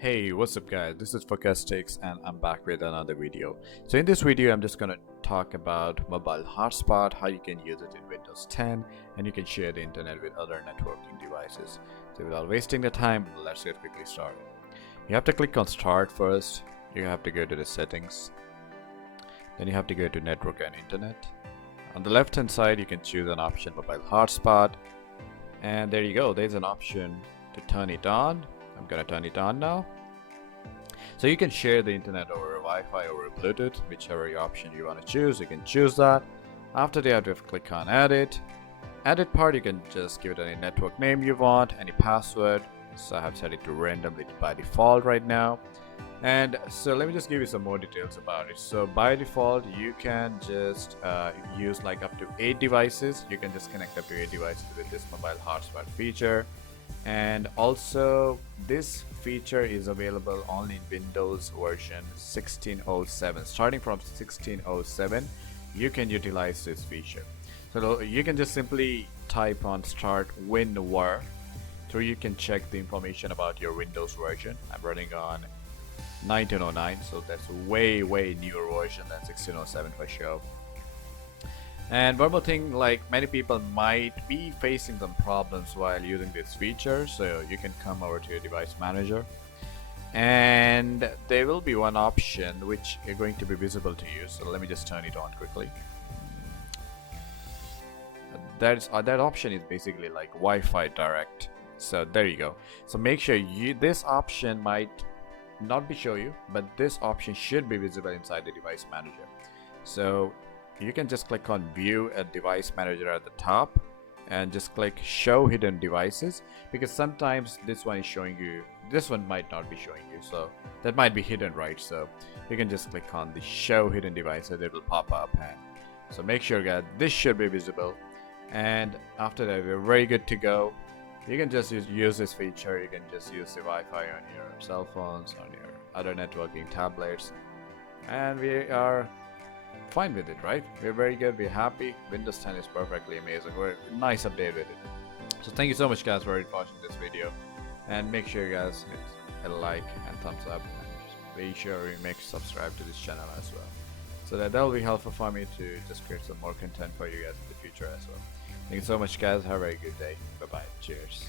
Hey, what's up guys, this is Focustics and I'm back with another video. So in this video I'm just gonna talk about mobile hotspot, how you can use it in Windows 10 and you can share the internet with other networking devices. So without wasting the time, let's get quickly started. You have to click on start first, you have to go to the settings, then you have to go to network and internet. On the left hand side you can choose an option mobile hotspot, and there you go, there's an option to turn it on. I'm gonna turn it on now. So you can share the internet over Wi-Fi or Bluetooth, whichever option you want to choose, you can choose that. After that, you have to click on edit. Edit part, you can just give it any network name you want, any password. So I have set it to randomly by default right now. And so let me just give you some more details about it. So by default, you can just use like up to 8 devices. You can just connect up to 8 devices with this mobile hotspot feature. And also this feature is available only in Windows version 16.07. Starting from 16.07 you can utilize this feature. So you can just simply type on start WinWar, so you can check the information about your Windows version. I'm running on 1909, so that's way newer version than 16.07 for sure. And one more thing, like many people might be facing some problems while using this feature, so you can come over to your device manager and there will be one option which is going to be visible to you. So let me just turn it on quickly. That option is basically like Wi-Fi direct. So there you go. So make sure this option might not be show you, but this option should be visible inside the device manager. So you can just click on view a device manager at the top and just click show hidden devices, because sometimes this one is showing you, this one might not be showing you, so that might be hidden, right? So you can just click on the show hidden devices, it will pop up. And so make sure that this should be visible, and after that we're very good to go. You can just use this feature. You can just use the Wi-Fi on your cell phones, on your other networking tablets, and we are fine with it, right? We're very good, we're happy. Windows 10 is perfectly amazing. We're nice update with it. So thank you so much guys for watching this video, and make sure you guys hit a like and thumbs up, and be sure you make subscribe to this channel as well, so that'll be helpful for me to just create some more content for you guys in the future as well. Thank you so much guys, have a very good day. Bye bye, cheers.